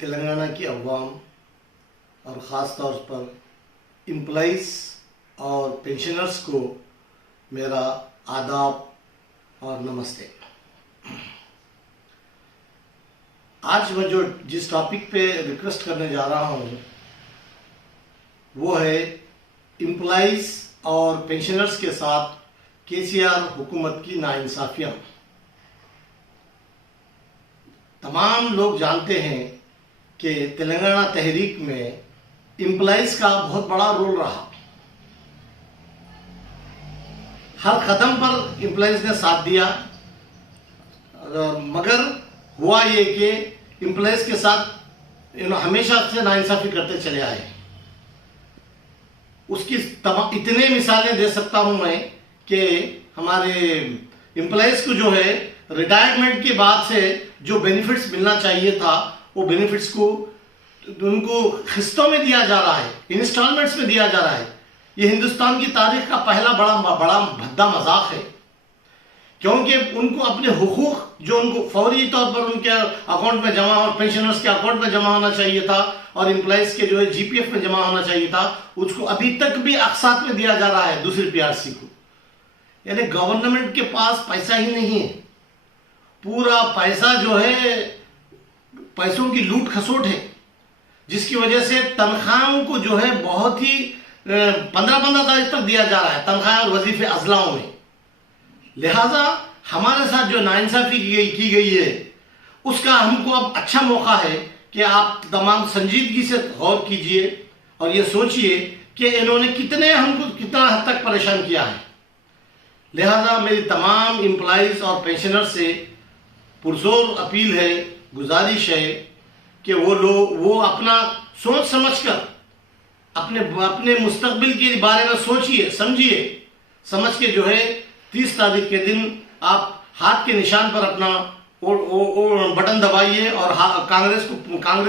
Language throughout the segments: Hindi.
तेलंगाना की अवाम और ख़ास तौर पर एम्प्लॉइज़ और पेंशनर्स को मेरा आदाब और नमस्ते। आज मैं जिस टॉपिक पे रिक्वेस्ट करने जा रहा हूँ वो है एम्प्लॉइज़ और पेंशनर्स के साथ केसीआर हुकूमत की नाइंसाफियाँ। तमाम लोग जानते हैं कि तेलंगाना तहरीक में एम्प्लॉइज़ का बहुत बड़ा रोल रहा। हर कदम पर एम्प्लॉइज़ ने साथ दिया, मगर हुआ ये कि एम्प्लॉइज़ के साथ हमेशा से नाइंसाफ़ी करते चले आए। उसकी इतने मिसालें दे सकता हूं मैं कि हमारे एम्प्लॉइज़ को जो है रिटायरमेंट के बाद से जो बेनिफिट्स मिलना चाहिए था वो बेनिफिट्स को उनको किस्तों में दिया जा रहा है, इंस्टॉलमेंट्स में दिया जा रहा है। ये हिंदुस्तान की तारीख का पहला बड़ा भद्दा मजाक है, क्योंकि उनको अपने हुकूक जो उनको फौरी तौर पर उनके अकाउंट में जमा और पेंशनर्स के अकाउंट में जमा होना चाहिए था और एम्प्लॉइज के जो है जीपीएफ में जमा होना चाहिए था, उसको अभी तक भी अकसात में दिया जा रहा है दूसरी पीआरसी को। यानी गवर्नमेंट के पास पैसा ही नहीं है, पूरा पैसा जो है पैसों की लूट खसोट है, जिसकी वजह से तनख्वाहों को जो है बहुत ही 15-15 तारीख तक दिया जा रहा है, तनख्वाह और वजीफे अजलाओं में। लिहाजा हमारे साथ जो नाइंसाफी की गई है उसका हमको अब अच्छा मौका है कि आप तमाम संजीदगी से गौर कीजिए और ये सोचिए कि इन्होंने कितना हद तक परेशान किया है। लिहाजा मेरी तमाम एम्प्लॉइज और पेंशनर से पुरजोर अपील है, गुजारिश है कि वो अपना सोच समझकर अपने मुस्तकबिल के बारे में सोचिए, समझिए, समझ के जो है 30 तारीख के दिन आप हाथ के निशान पर अपना बटन दबाइए और कांग्रेस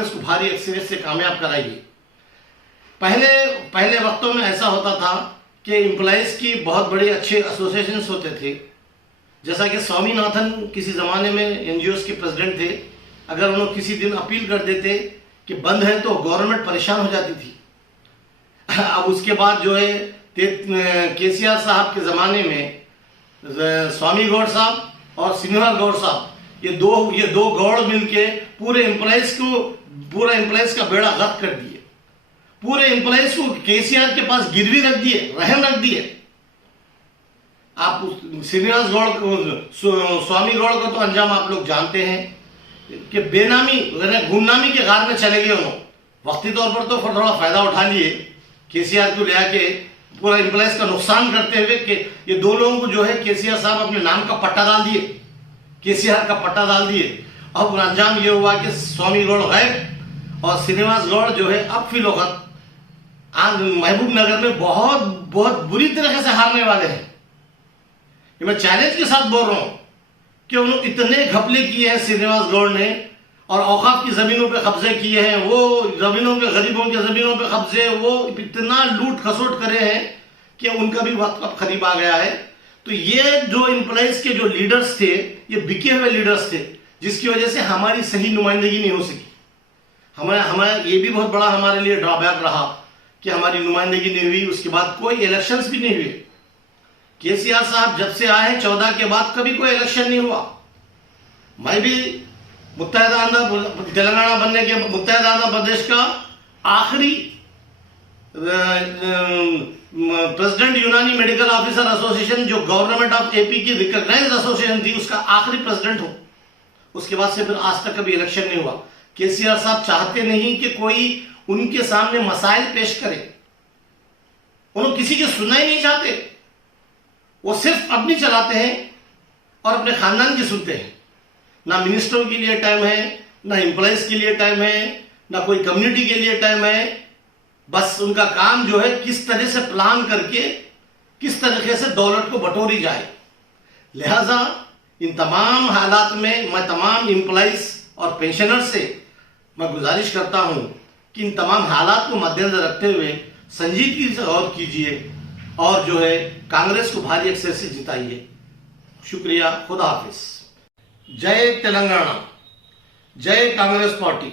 को भारी अक्सरियत से कामयाब कराइए। पहले वक्तों में ऐसा होता था कि एम्प्लॉइज की बहुत बड़े अच्छे एसोसिएशंस होते थे, जैसा कि स्वामीनाथन किसी ज़माने में एनजीओस के प्रेसिडेंट थे। अगर उन्होंने किसी दिन अपील कर देते कि बंद है तो गवर्नमेंट परेशान हो जाती थी। अब उसके बाद जो है केसीआर साहब के ज़माने में स्वामी गौड़ साहब और श्रीनिवास गौड़ साहब ये दो गौड़ मिलके पूरे एम्प्लॉइज का बेड़ा गर्क कर दिए। पूरे एम्प्लॉइज को केसीआर के पास गिरवी रख दिए, रहन रख दिए। आप श्रीनिवास गौड़ स्वामी गौड़ का तो अंजाम आप लोग जानते हैं कि बेनामी गुमनामी के गार में चले गए। उन्होंने वक्ती तौर पर तो थोड़ा फायदा उठा लिए, केसीआर को ले आके पूरा एम्प्लॉइज का नुकसान करते हुए कि ये दो लोगों को जो है केसीआर साहब अपने नाम का पट्टा डाल दिए, केसीआर का पट्टा डाल दिए। अब अंजाम ये हुआ कि स्वामी गौड़ गायब और श्रीनिवास गौड़ जो है अब फिलौकत महबूब नगर में बहुत बुरी तरीके से हारने वाले हैं। ये मैं चैलेंज के साथ बोल रहा हूं कि उन्होंने इतने घपले किए हैं श्रीनिवास गौड़ ने और औकाफ की जमीनों पे कब्जे किए हैं, वो जमीनों पे गरीबों की जमीनों पे कब्जे, वो इतना लूट खसोट करे हैं कि उनका भी वक्त अब करीब आ गया है। तो ये जो एम्प्लॉइज के जो लीडर्स थे ये बिके हुए लीडर्स थे, जिसकी वजह से हमारी सही नुमाइंदगी नहीं हो सकी। हमारा ये भी बहुत बड़ा हमारे लिए ड्रॉबैक रहा कि हमारी नुमाइंदगी नहीं हुई। उसके बाद कोई इलेक्शंस भी नहीं हुए। केसीआर साहब जब से आए 14 के बाद कभी कोई इलेक्शन नहीं हुआ। मैं भी तेलंगाना बनने के मुत्तहिदा आंध्र प्रदेश का आखिरी प्रेसिडेंट यूनानी मेडिकल ऑफिसर एसोसिएशन जो गवर्नमेंट ऑफ एपी की रिकॉग्नाइज्ड एसोसिएशन थी उसका आखिरी प्रेसिडेंट हूं। उसके बाद से फिर आज तक कभी इलेक्शन नहीं हुआ। केसीआर साहब चाहते नहीं कि कोई उनके सामने मसाइल पेश करे, उन्होंने किसी की सुनना ही नहीं चाहते। वो सिर्फ अपनी चलाते हैं और अपने खानदान की सुनते हैं। ना मिनिस्टरों के लिए टाइम है, ना एम्प्लॉइज के लिए टाइम है, ना कोई कम्युनिटी के लिए टाइम है। बस उनका काम जो है किस तरह से प्लान करके किस तरीके से दौलत को बटोरी जाए। लिहाजा इन तमाम हालात में मैं तमाम एम्प्लॉइज और पेंशनर से मैं गुजारिश करता हूं कि इन तमाम हालात को मद्देनजर रखते हुए संजीदगी से गौर कीजिए और जो है कांग्रेस को भारी अक्सर से जिताइए। शुक्रिया, खुदा हाफिज। जय तेलंगाना, जय कांग्रेस पार्टी।